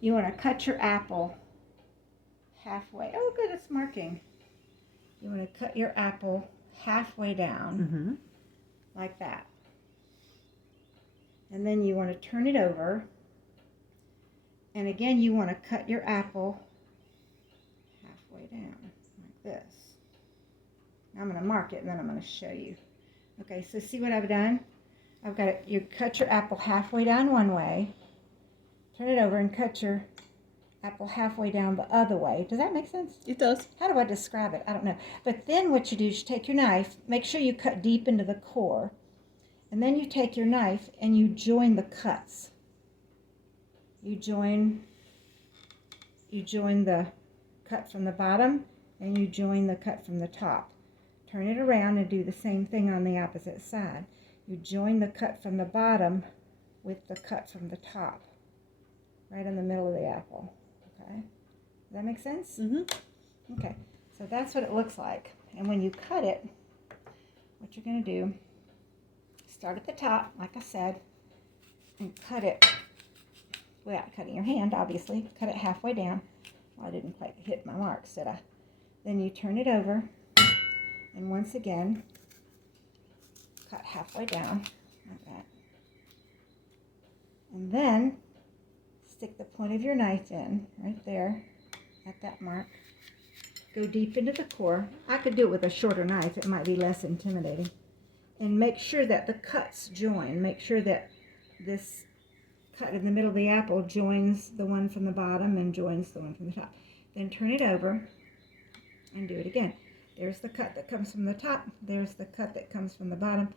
you want to cut your apple halfway. Oh, good, it's marking. You want to cut your apple halfway down, like that. And then you want to turn it over. And again, you want to cut your apple halfway down, like this. Now I'm going to mark it, and then I'm going to show you. Okay, so see what I've done? I've got it. You cut your apple halfway down one way, turn it over, and cut your apple halfway down the other way. Does that make sense? It does. How do I describe it? I don't know. But then what you do is you take your knife, make sure you cut deep into the core, and then you take your knife and you join the cuts. You join the cut from the bottom, and you join the cut from the top. Turn it around and do the same thing on the opposite side. You join the cut from the bottom with the cut from the top, right in the middle of the apple. Okay, does that make sense? Okay, so that's what it looks like. And when you cut it, what you're going to do, start at the top, like I said, and cut it without cutting your hand, obviously. Cut it halfway down. Well, I didn't quite hit my marks, did I? Then you turn it over, and once again, cut halfway down, like that. And then, stick the point of your knife in, right there, at that mark. Go deep into the core. I could do it with a shorter knife. It might be less intimidating. And make sure that the cuts join. Make sure that this cut in the middle of the apple joins the one from the bottom and joins the one from the top. Then turn it over and do it again. There's the cut that comes from the top. There's the cut that comes from the bottom.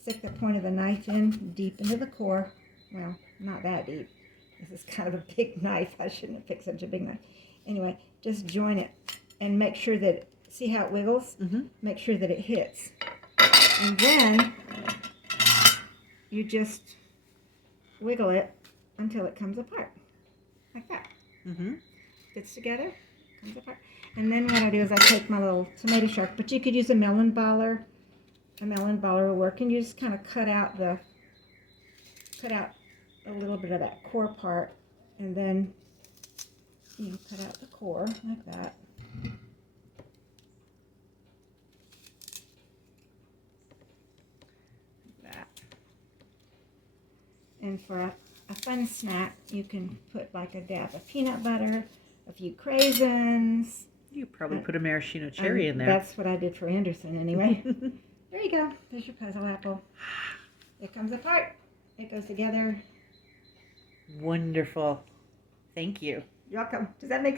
Stick the point of the knife in deep into the core. Well, not that deep. This is kind of a big knife. I shouldn't have picked such a big knife. Anyway, just join it and make sure that, see how it wiggles? Make sure that it hits. And then you just wiggle it until it comes apart, like that. Fits together, comes apart. And then what I do is I take my little tomato shark, but you could use a melon baller. A melon baller will work, and you just kind of cut out a little bit of that core part, and then you cut out the core like that. And for a fun snack, you can put like a dab of peanut butter, a few craisins. You probably put a maraschino cherry in there. That's what I did for Anderson anyway. There you go. There's your puzzle apple. It comes apart. It goes together. Wonderful. Thank you. You're welcome. Does that make